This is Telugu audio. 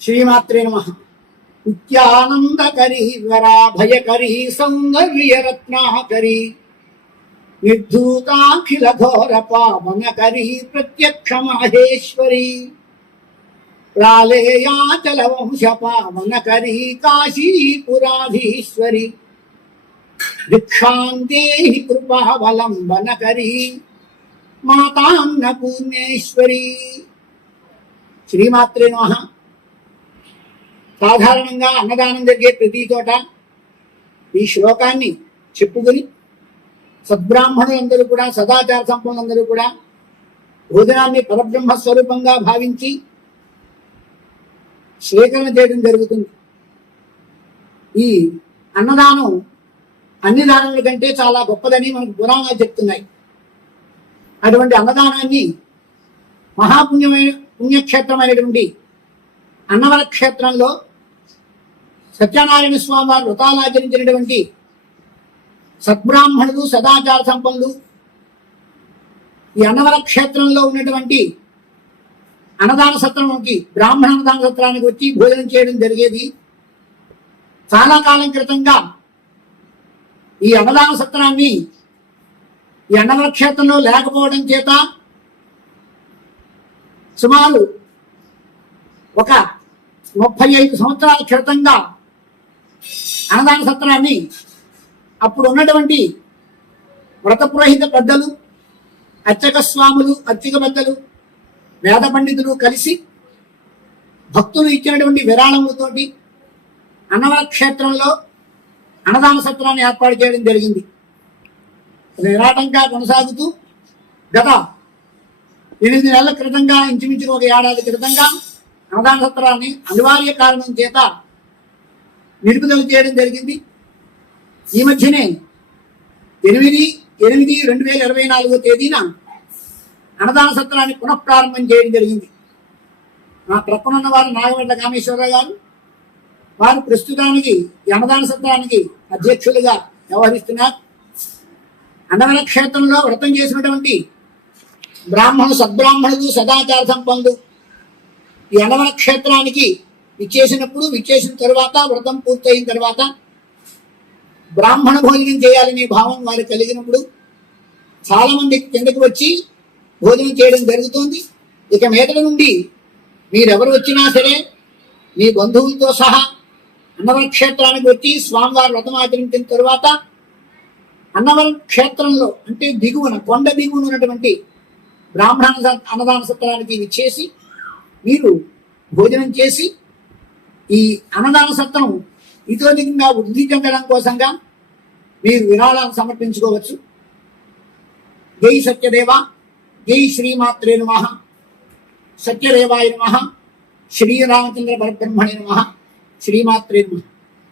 శ్రీమాత్రే నమః. నిత్యానందకరీ వరాభయకరీ సౌందర్యరత్నాకరీ నిర్ధూతాఖిల ఘోర పావనకరీ ప్రత్యక్ష మహేశ్వరీ ప్రాళేయాచల వంశ పావనకరీ కాశీపురాధీశ్వరి భిక్షాందేహి కృపావలంబనకరీ మాతాన్నపూర్ణేశ్వరి. శ్రీమాత్రే నమః. సాధారణంగా అన్నదానం జరిగే ప్రతి చోట ఈ శ్లోకాన్ని చెప్పుకొని సద్బ్రాహ్మణులందరూ కూడా, సదాచార సంపన్నులందరూ కూడా భోజనాన్ని పరబ్రహ్మ స్వరూపంగా భావించి స్వీకరణ చేయడం జరుగుతుంది. ఈ అన్నదానం అన్ని దానముల కంటే చాలా గొప్పదని మనకు పురాణాలు చెప్తున్నాయి. అటువంటి అన్నదానాన్ని పుణ్యక్షేత్రమైనటువంటి అన్నవర క్షేత్రంలో సత్యనారాయణ స్వామి వారు వ్రతాలు ఆచరించినటువంటి సద్బ్రాహ్మణులు, సదాచార సంపన్నులు ఈ అన్నవర క్షేత్రంలో ఉన్నటువంటి అన్నదాన సత్రంకి, బ్రాహ్మణ అన్నదాన సత్రానికి వచ్చి భోజనం చేయడం జరిగేది. చాలా కాలం క్రితంగా ఈ అన్నదాన సత్రాన్ని ఈ అన్నవర క్షేత్రంలో లేకపోవడం చేత సుమారు ఒక 35 సంవత్సరాల క్రితంగా అన్నదాన సత్రాన్ని అప్పుడు ఉన్నటువంటి వ్రత పురోహిత పెద్దలు, అర్చక స్వాములు, అర్చక పెద్దలు, వేద పండితులు కలిసి భక్తులు ఇచ్చినటువంటి విరాళములతోటి అన్నవర క్షేత్రంలో అన్నదాన సత్రాన్ని ఏర్పాటు చేయడం జరిగింది. నిరాటంగా కొనసాగుతూ గత 8 నెలల క్రితంగా, ఇంచుమించు ఒక ఏడాది క్రితంగా అన్నదాన సత్రాన్ని అనివార్య కారణం చేత నిలుపుదల చేయడం జరిగింది. ఈ మధ్యనే 8/8/2024 తేదీన అన్నదాన సత్రాన్ని పునఃప్రారంభం చేయడం జరిగింది. నా ప్రక్కనున్న వారు నాగవడ్ల కామేశ్వరరావు గారు, వారు ప్రస్తుతానికి ఈ అన్నదాన సత్రానికి అధ్యక్షులుగా వ్యవహరిస్తున్నారు. అన్నవర క్షేత్రంలో వ్రతం చేసినటువంటి సద్బ్రాహ్మణులు, సదాచార సంపన్నులు ఈ అన్నవర క్షేత్రానికి విచ్చేసిన తరువాత, వ్రతం పూర్తయిన తర్వాత బ్రాహ్మణ భోజనం చేయాలనే భావం వారు కలిగినప్పుడు చాలా మంది కిందకి వచ్చి భోజనం చేయడం జరుగుతోంది. ఇక మీదట నుండి మీరెవరు వచ్చినా సరే మీ బంధువులతో సహా అన్నవర క్షేత్రానికి వచ్చి స్వామివారి వ్రతం ఆచరించిన తరువాత అన్నవర క్షేత్రంలో అంటే దిగువన, కొండ దిగువన ఉన్నటువంటి బ్రాహ్మణ అన్నదాన సత్రానికి విచ్చేసి మీరు భోజనం చేసి ఈ అన్నదాన సత్రం ఇతోధికంగా వృద్ధి చెందడం కోసంగా మీరు విరాళాలను సమర్పించుకోవచ్చు. జై సత్యదేవ, జై శ్రీమాత్రే నమః, సత్యదేవాయ నమః, శ్రీరామచంద్ర పరబ్రహ్మణే నమః, శ్రీమాత్రే నమః.